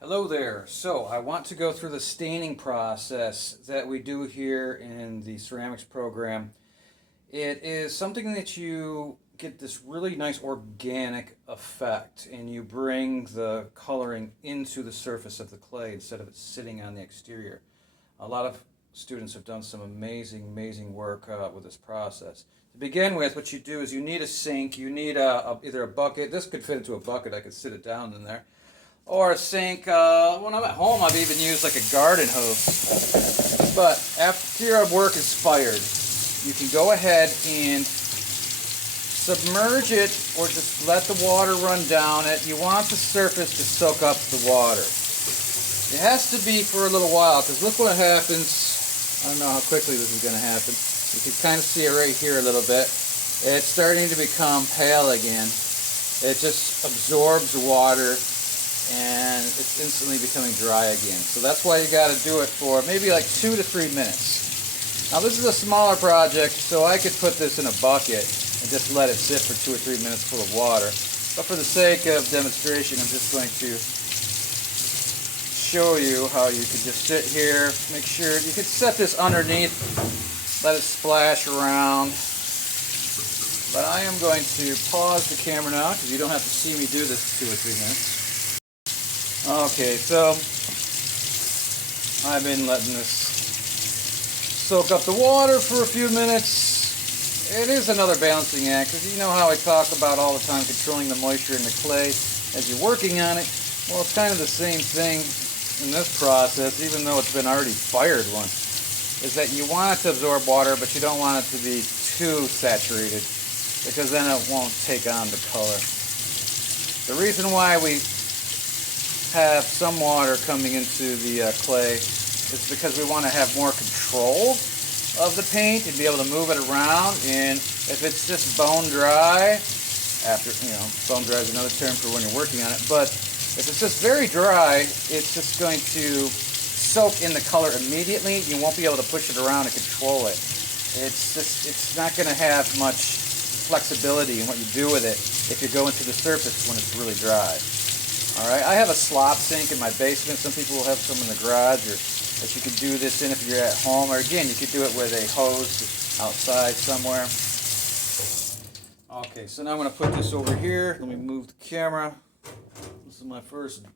Hello there. So I want to go through the staining process that we do here in the ceramics program. It is something that you get this really nice organic effect and you bring the coloring into the surface of the clay instead of it sitting on the exterior. A lot of students have done some amazing work with this process. To begin with, what you do is you need a sink, you need either a bucket. This could fit into a bucket, I could sit it down in there, or a sink. When I'm at home, I've even used like a garden hose. But after your work is fired, you can go ahead and submerge it or just let the water run down it. You want the surface to soak up the water. It has to be for a little while, because look what happens. I don't know how quickly this is going to happen. You can kind of see it right here a little bit. It's starting to become pale again. It just absorbs the water and it's instantly becoming dry again. So that's why you got to do it for maybe like 2 to 3 minutes. Now this is a smaller project, so I could put this in a bucket and just let it sit for 2 or 3 minutes full of water. But for the sake of demonstration, I'm just going to show you how you could just sit here, make sure you could set this underneath, let it splash around. But I am going to pause the camera now because you don't have to see me do this 2 or 3 minutes. Okay, so I've been letting this soak up the water for a few minutes. It is another balancing act, because you know how I talk about all the time controlling the moisture in the clay as you're working on it. Well, it's kind of the same thing in this process, even though it's been already fired one, is that you want it to absorb water, but you don't want it to be too saturated, because then it won't take on the color. The reason why we have some water coming into the clay is because we want to have more control of the paint and be able to move it around. And if it's just bone dry, bone dry is another term for when you're working on it, but if it's just very dry, it's just going to soak in the color immediately. You won't be able to push it around and control it. It's not going to have much flexibility in what you do with it if you go into the surface when it's really dry. Alright, I have a slop sink in my basement. Some people will have some in the garage, or that you could do this in if you're at home. Or again, you could do it with a hose outside somewhere. Okay, so now I'm going to put this over here. Let me move the camera. This is my first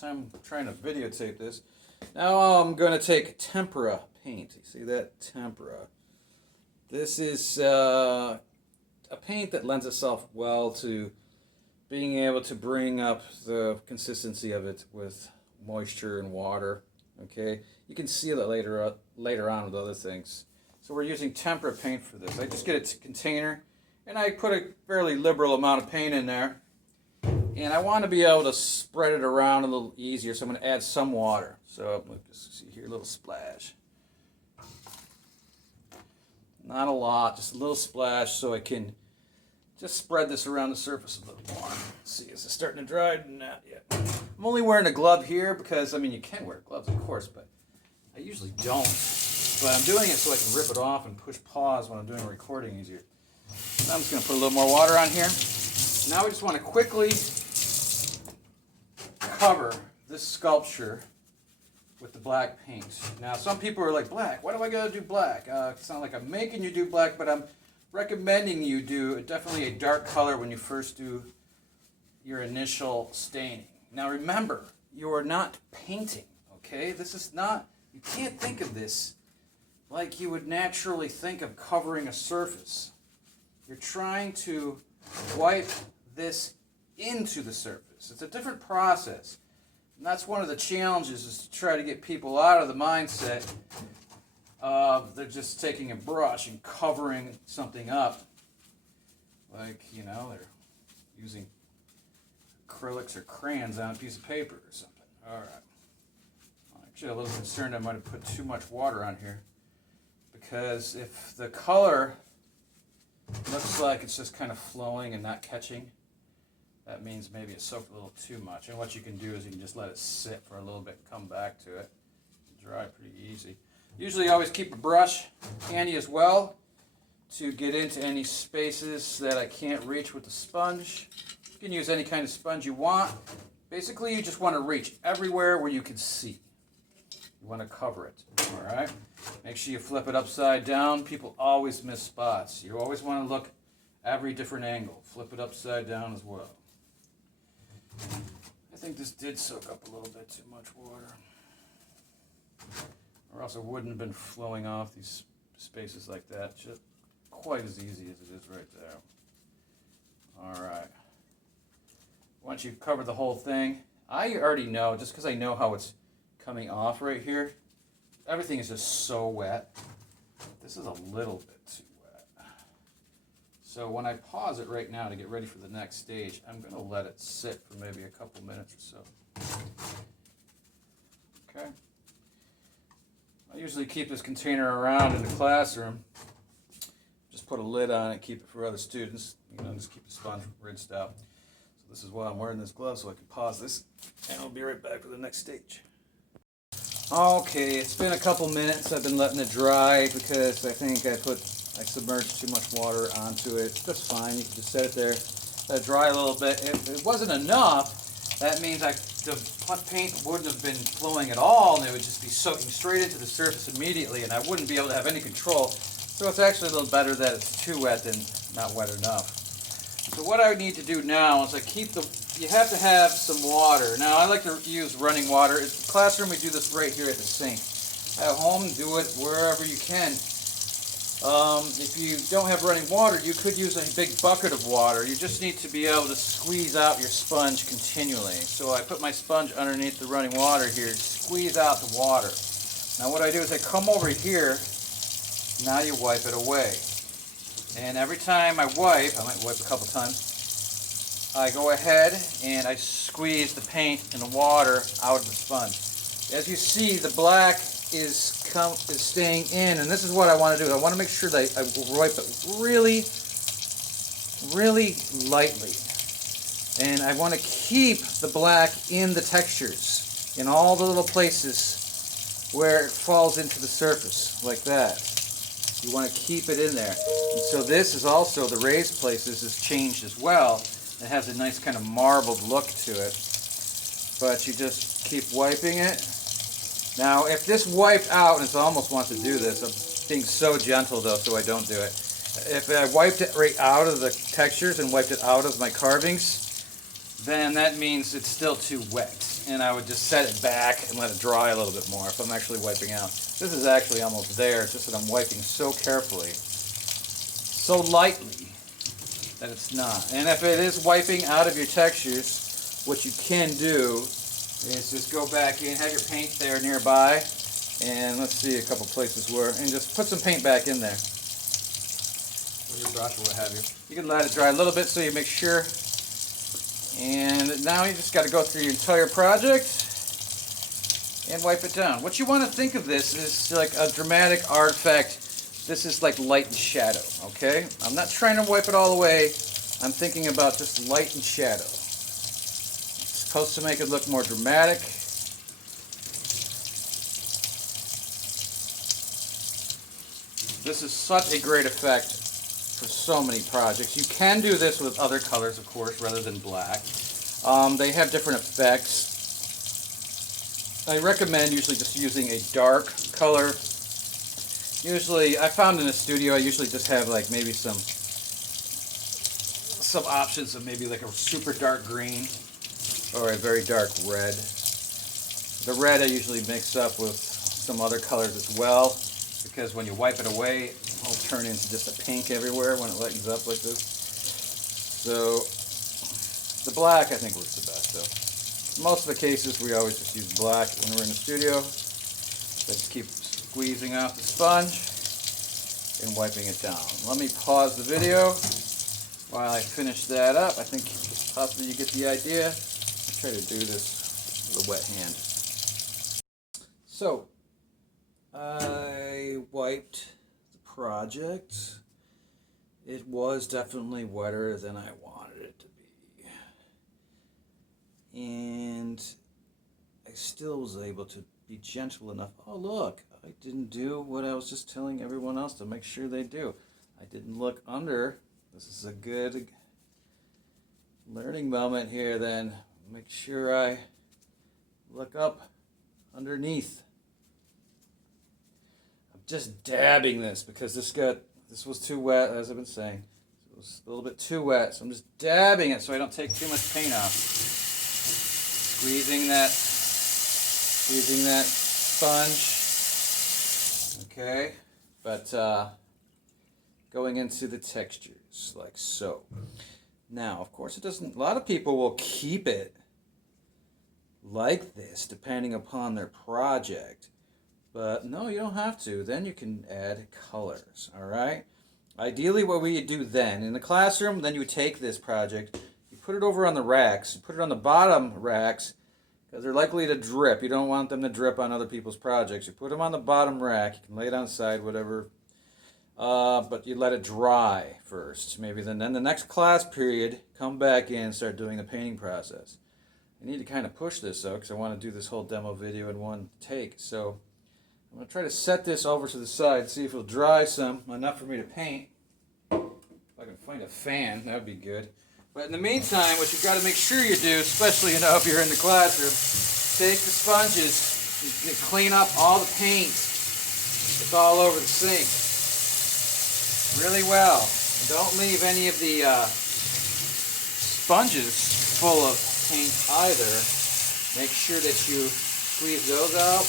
time trying to videotape this. Now I'm going to take tempera paint. You see that? Tempera. This is a paint that lends itself well to being able to bring up the consistency of it with moisture and water. Okay, you can see that later on with other things. So we're using tempera paint for this. I just get a container and I put a fairly liberal amount of paint in there, and I want to be able to spread it around a little easier, so I'm going to add some water. So look, just see here, a little splash. Not a lot, just a little splash, so I can just spread this around the surface a little more. Let's see, is it starting to dry? Not yet. I'm only wearing a glove here because, I mean, you can wear gloves, of course, but I usually don't. But I'm doing it so I can rip it off and push pause when I'm doing a recording easier. Now I'm just going to put a little more water on here. Now we just want to quickly cover this sculpture with the black paint. Now, some people are like, black? Why do I got to do black? It's not like I'm making you do black, but I'm recommending you do definitely a dark color when you first do your initial staining. Now remember, you are not painting, okay? This is not, you can't think of this like you would naturally think of covering a surface. You're trying to wipe this into the surface. It's a different process. And that's one of the challenges, is to try to get people out of the mindset they're just taking a brush and covering something up, like, they're using acrylics or crayons on a piece of paper or something. All right. Actually, a little concerned I might have put too much water on here, because if the color looks like it's just kind of flowing and not catching, that means maybe it soaked a little too much. And what you can do is you can just let it sit for a little bit and come back to it. It'll dry pretty easy. Usually I always keep a brush handy as well to get into any spaces that I can't reach with the sponge. You can use any kind of sponge you want. Basically, you just want to reach everywhere where you can see. You want to cover it, all right? Make sure you flip it upside down. People always miss spots. You always want to look every different angle. Flip it upside down as well. I think this did soak up a little bit too much water. Or else it wouldn't have been flowing off these spaces like that just quite as easy as it is right there. All right. Once you've covered the whole thing, I already know, just because I know how it's coming off right here, everything is just so wet. This is a little bit too wet. So when I pause it right now to get ready for the next stage, I'm going to let it sit for maybe a couple minutes or so. Okay. I usually keep this container around in the classroom. Just put a lid on it, keep it for other students. You know, just keep the sponge rinsed out. So this is why I'm wearing this glove, so I can pause this, and I'll be right back for the next stage. Okay, it's been a couple minutes. I've been letting it dry because I think I submerged too much water onto it. That's fine. You can just set it there, let it dry a little bit. If it wasn't enough, that means the paint wouldn't have been flowing at all, and it would just be soaking straight into the surface immediately, and I wouldn't be able to have any control. So it's actually a little better that it's too wet than not wet enough. So what I need to do now is you have to have some water. Now I like to use running water. In the classroom we do this right here at the sink. At home, do it wherever you can. If you don't have running water, you could use a big bucket of water. You just need to be able to squeeze out your sponge continually. So I put my sponge underneath the running water here to squeeze out the water. Now what I do is I come over here, now you wipe it away. And every time I might wipe a couple times, I go ahead and I squeeze the paint and the water out of the sponge. As you see, the black is staying in, and this is what I want to do. I want to make sure that I wipe it really, really lightly. And I want to keep the black in the textures, in all the little places where it falls into the surface, like that. You want to keep it in there. And so this is also, the raised places is changed as well. It has a nice kind of marbled look to it. But you just keep wiping it. Now, if this wiped out, and I almost want to do this, I'm being so gentle though, so I don't do it. If I wiped it right out of the textures and wiped it out of my carvings, then that means it's still too wet. And I would just set it back and let it dry a little bit more if I'm actually wiping out. This is actually almost there, it's just that I'm wiping so carefully, so lightly, that it's not. And if it is wiping out of your textures, what you can do is just go back in, have your paint there nearby, and let's see a couple places where, and just put some paint back in there. Or your brush or what have you. You can let it dry a little bit so you make sure. And now you just got to go through your entire project and wipe it down. What you want to think of this is like a dramatic artifact. This is like light and shadow, okay? I'm not trying to wipe it all away. I'm thinking about just light and shadow. It's supposed to make it look more dramatic. This is such a great effect for so many projects. You can do this with other colors, of course, rather than black. They have different effects. I recommend usually just using a dark color. Usually, I found in a studio, I usually just have like maybe some options of maybe like a super dark green or a very dark red. The red I usually mix up with some other colors as well, because when you wipe it away, it'll turn into just a pink everywhere when it lightens up like this. So the black I think works the best though. Most of the cases we always just use black when we're in the studio. Just keep squeezing off the sponge and wiping it down. Let me pause the video while I finish that up. I think possibly you get the idea. I'll try to do this with a wet hand. So I wiped the project. It was definitely wetter than I wanted it to be. And I still was able to be gentle enough. Oh look, I didn't do what I was just telling everyone else to make sure they do. I didn't look under. This is a good learning moment here then. Make sure I look up underneath. I'm just dabbing this because this was too wet, as I've been saying. It was a little bit too wet, so I'm just dabbing it so I don't take too much paint off. Squeezing that sponge. Okay, but going into the textures like so. Now, of course, it doesn't. A lot of people will keep it like this depending upon their project, but no, you don't have to. Then you can add colors. All right. Ideally, what we do then in the classroom, then you would take this project, you put it over on the racks, you put it on the bottom racks because they're likely to drip. You don't want them to drip on other people's projects. You put them on the bottom rack. You can lay it on the side, whatever. But you let it dry first. Maybe then the next class period, come back in and start doing the painting process. I need to kind of push this though because I want to do this whole demo video in one take. So I'm going to try to set this over to the side, see if it'll dry some, enough for me to paint. If I can find a fan, that would be good. But in the meantime, what you've got to make sure you do, especially if you're in the classroom, take the sponges and clean up all the paint that's all over the sink really well. And don't leave any of the sponges full of paint either. Make sure that you squeeze those out.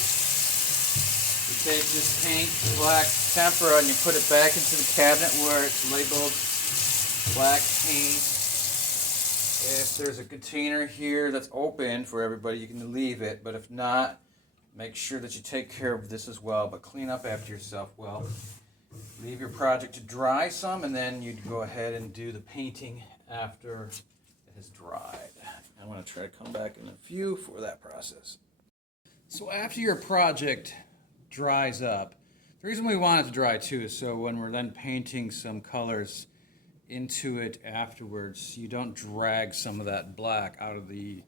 You take this paint, black tempera, and you put it back into the cabinet where it's labeled black paint. If there's a container here that's open for everybody, you can leave it. But if not, make sure that you take care of this as well. But clean up after yourself well. Leave your project to dry some, and then you'd go ahead and do the painting after it has dried. I'm going to try to come back in a few for that process. So after your project dries up, the reason we want it to dry too is so when we're then painting some colors into it afterwards, you don't drag some of that black out of the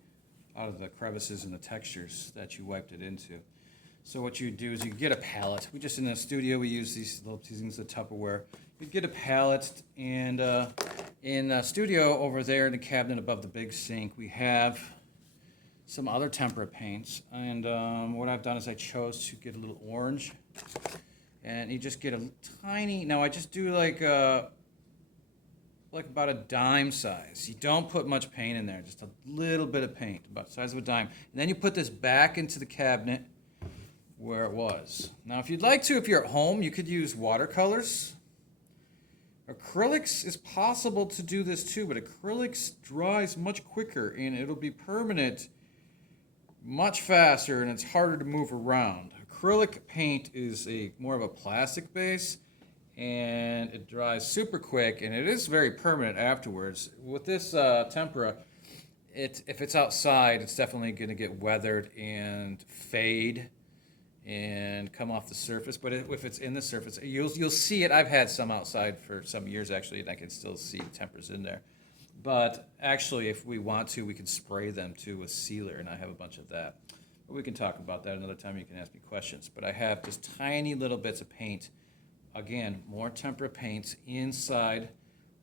crevices and the textures that you wiped it into. So what you do is you get a palette. We just in the studio we use these little things of Tupperware. You get a palette, and in the studio over there in the cabinet above the big sink, we have some other tempera paints. And what I've done is I chose to get a little orange, and you just get a tiny. Now I just do like about a dime size. You don't put much paint in there, just a little bit of paint, about the size of a dime. And then you put this back into the cabinet where it was. Now, if you'd like to, if you're at home, you could use watercolors. Acrylics is possible to do this too, but acrylics dries much quicker and it'll be permanent much faster, and it's harder to move around. Acrylic paint is more of a plastic base, and it dries super quick, and it is very permanent afterwards. With this tempera, if it's outside, it's definitely going to get weathered and fade and come off the surface. But if it's in the surface, you'll see it. I've had some outside for some years actually, and I can still see temperas in there. But actually, if we want to, we can spray them too with sealer, and I have a bunch of that. But we can talk about that another time. You can ask me questions. But I have just tiny little bits of paint. Again, more tempera paints inside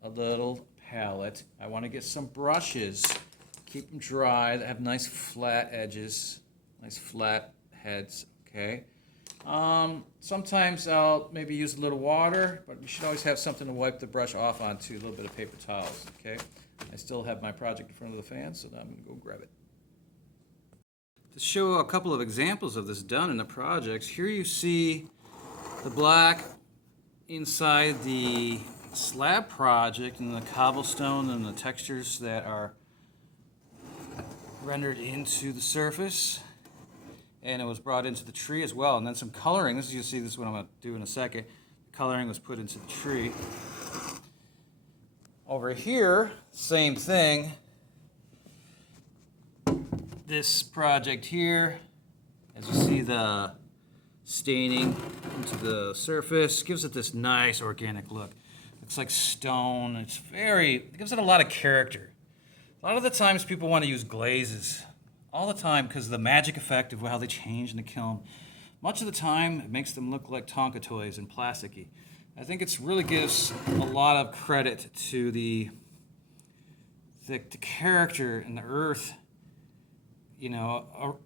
a little palette. I want to get some brushes, keep them dry, that have nice flat edges, nice flat heads, okay? Sometimes I'll maybe use a little water, but you should always have something to wipe the brush off onto, a little bit of paper towels, okay? I still have my project in front of the fan, so now I'm going to go grab it. To show a couple of examples of this done in the projects, here you see the black inside the slab project and the cobblestone and the textures that are rendered into the surface, and it was brought into the tree as well. And then some coloring. You'll see this is what I'm going to do in a second. Coloring was put into the tree. Over here, same thing. This project here, as you see the staining into the surface, gives it this nice organic look. Looks like stone. It gives it a lot of character. A lot of the times people want to use glazes all the time because of the magic effect of how they change in the kiln. Much of the time it makes them look like Tonka toys and plasticky. I think it really gives a lot of credit to the character and the earth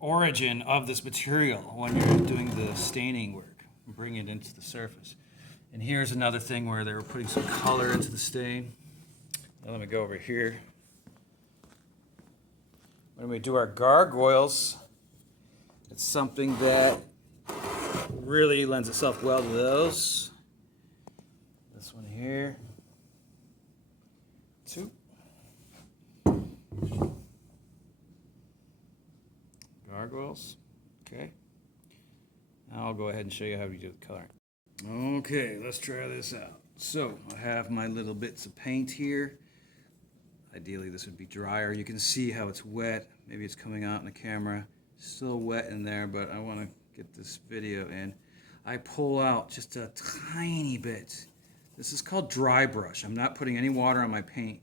origin of this material when you're doing the staining work and bring it into the surface. And here's another thing where they were putting some color into the stain. Now let me go over here. When we do our gargoyles, it's something that really lends itself well to those. This one here. 2. Gargoyles. Okay. Now I'll go ahead and show you how we do the coloring. Okay, let's try this out. So I have my little bits of paint here. Ideally this would be drier. You can see how it's wet. Maybe it's coming out in the camera. Still wet in there, but I want to get this video in. I pull out just a tiny bit. This is called dry brush. I'm not putting any water on my paint.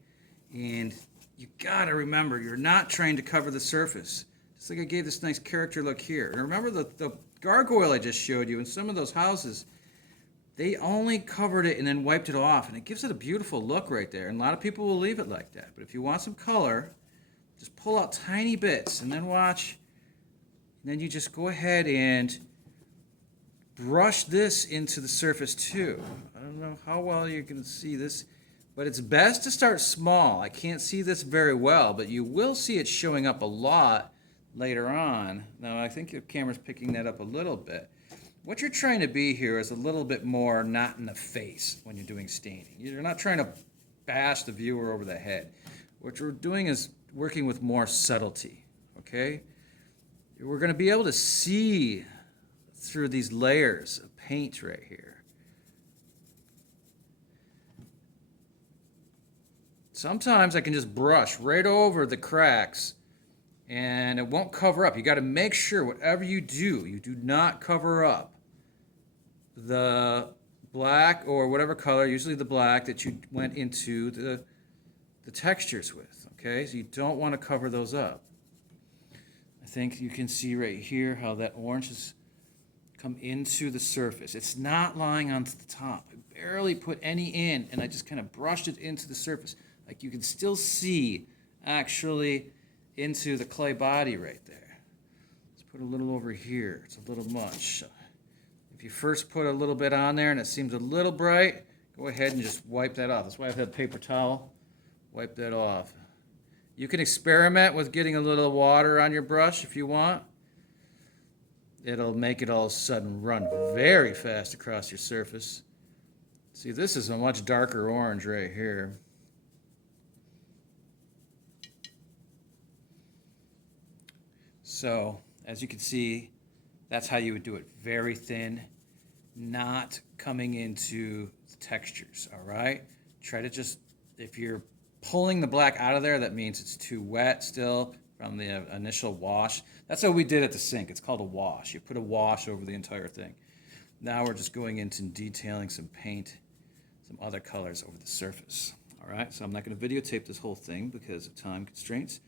And you gotta remember, you're not trying to cover the surface. Just like I gave this nice character look here. And remember the gargoyle I just showed you in some of those houses, they only covered it and then wiped it off, and it gives it a beautiful look right there. And a lot of people will leave it like that. But if you want some color, just pull out tiny bits and then watch. And then you just go ahead and brush this into the surface too. I don't know how well you can see this, but it's best to start small. I can't see this very well, but you will see it showing up a lot later on. Now I think your camera's picking that up a little bit. What you're trying to be here is a little bit more not in the face when you're doing staining. You're not trying to bash the viewer over the head. What you're doing is working with more subtlety, okay? We're going to be able to see through these layers of paint right here. Sometimes I can just brush right over the cracks and it won't cover up. You got to make sure whatever you do not cover up the black or whatever color, usually the black that you went into the textures with, okay? So you don't want to cover those up. I think you can see right here how that orange has come into the surface. It's not lying on the top. I barely put any in, and I just kind of brushed it into the surface. Like you can still see actually into the clay body right there. Let's put a little over here. It's a little much. If you first put a little bit on there and it seems a little bright, go ahead and just wipe that off. That's why I've had a paper towel. Wipe that off. You can experiment with getting a little water on your brush if you want. It'll make it all of a sudden run very fast across your surface. See, this is a much darker orange right here. So, as you can see, that's how you would do it. Very thin, not coming into the textures, all right? Try to just, if you're pulling the black out of there, that means it's too wet still from the initial wash. That's what we did at the sink. It's called a wash. You put a wash over the entire thing. Now we're just going into detailing some paint, some other colors over the surface, all right? So I'm not going to videotape this whole thing because of time constraints.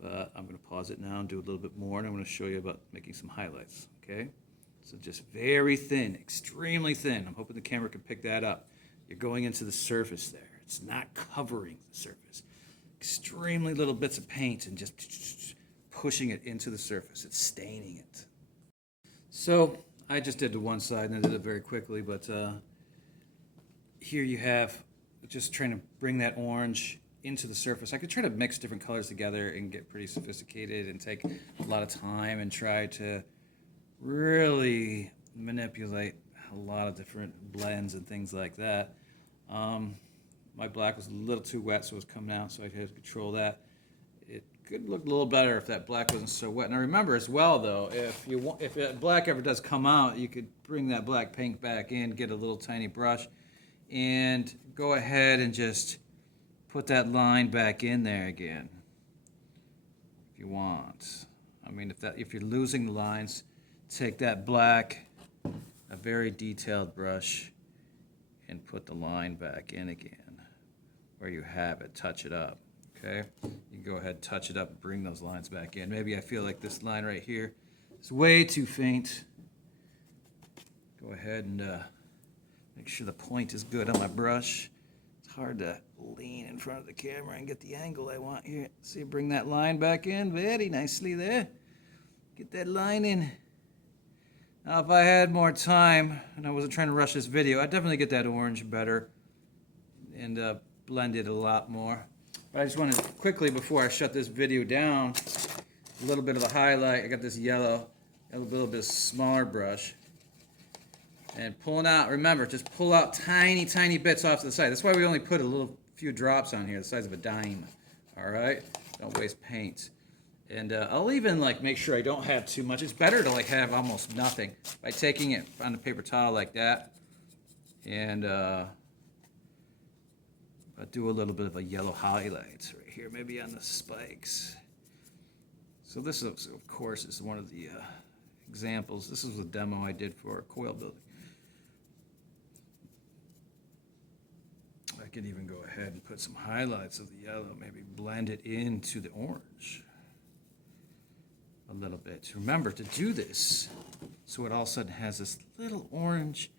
But I'm going to pause it now and do a little bit more, and I'm going to show you about making some highlights, okay? So just very thin, extremely thin. I'm hoping the camera can pick that up. You're going into the surface there. It's not covering the surface. Extremely little bits of paint and just pushing it into the surface. It's staining it. So I just did the one side and I did it very quickly, but here you have just trying to bring that orange into the surface. I could try to mix different colors together and get pretty sophisticated and take a lot of time and try to really manipulate a lot of different blends and things like that. My black was a little too wet, so it was coming out, so I had to control that. It could look a little better if that black wasn't so wet. Now remember as well, though, if that black ever does come out, you could bring that black paint back in, get a little tiny brush, and go ahead and just put that line back in there again, if you want. I mean, if you're losing the lines, take that black, a very detailed brush, and put the line back in again, where you have it. Touch it up, okay? You can go ahead, touch it up, and bring those lines back in. Maybe I feel like this line right here is way too faint. Go ahead and make sure the point is good on my brush. Hard to lean in front of the camera and get the angle I want here. See, bring that line back in very nicely there. Get that line in. Now, if I had more time and I wasn't trying to rush this video, I'd definitely get that orange better and blend it a lot more. But I just wanted to quickly, before I shut this video down, a little bit of a highlight. I got this yellow, a little bit smaller brush. And pulling out, remember, just pull out tiny, tiny bits off to the side. That's why we only put a little few drops on here, the size of a dime. All right? Don't waste paint. And I'll even like make sure I don't have too much. It's better to like have almost nothing by taking it on a paper towel like that. And I'll do a little bit of a yellow highlights right here, maybe on the spikes. So this is, of course, is one of the examples. This is a demo I did for a coil building. I could even go ahead and put some highlights of the yellow, maybe blend it into the orange a little bit. Remember to do this so it all of a sudden has this little orange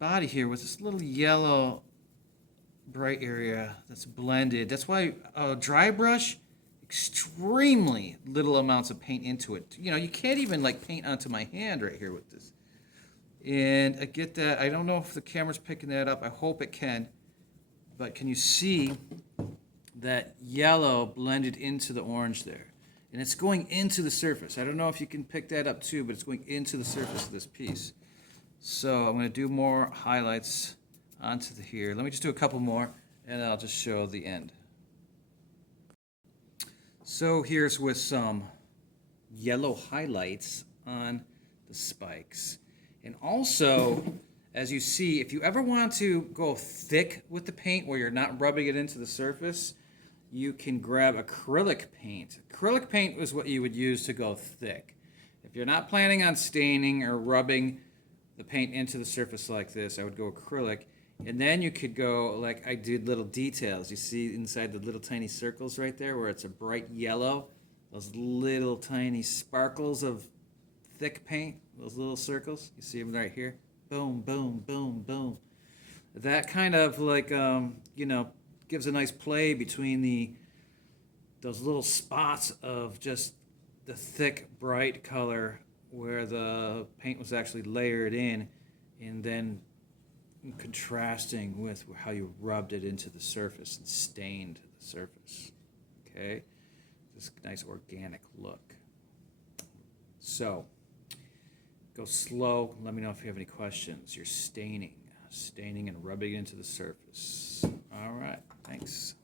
body here with this little yellow bright area that's blended. That's why a dry brush, extremely little amounts of paint into it. You know, you can't even like paint onto my hand right here with this. And I get that. I don't know if the camera's picking that up. I hope it can. But can you see that yellow blended into the orange there? And it's going into the surface. I don't know if you can pick that up too, but it's going into the surface of this piece. So I'm going to do more highlights onto the here. Let me just do a couple more, and I'll just show the end. So here's with some yellow highlights on the spikes. And also, as you see, if you ever want to go thick with the paint where you're not rubbing it into the surface, you can grab acrylic paint. Acrylic paint is what you would use to go thick. If you're not planning on staining or rubbing the paint into the surface like this, I would go acrylic. And then you could go, like I did, little details. You see inside the little tiny circles right there where it's a bright yellow? Those little tiny sparkles of thick paint, those little circles. You see them right here? Boom, boom, boom, boom. That kind of like, you know, gives a nice play between those little spots of just the thick, bright color where the paint was actually layered in, and then contrasting with how you rubbed it into the surface and stained the surface. Okay? This nice organic look. So, go slow. Let me know if you have any questions. You're staining and rubbing it into the surface. All right. Thanks.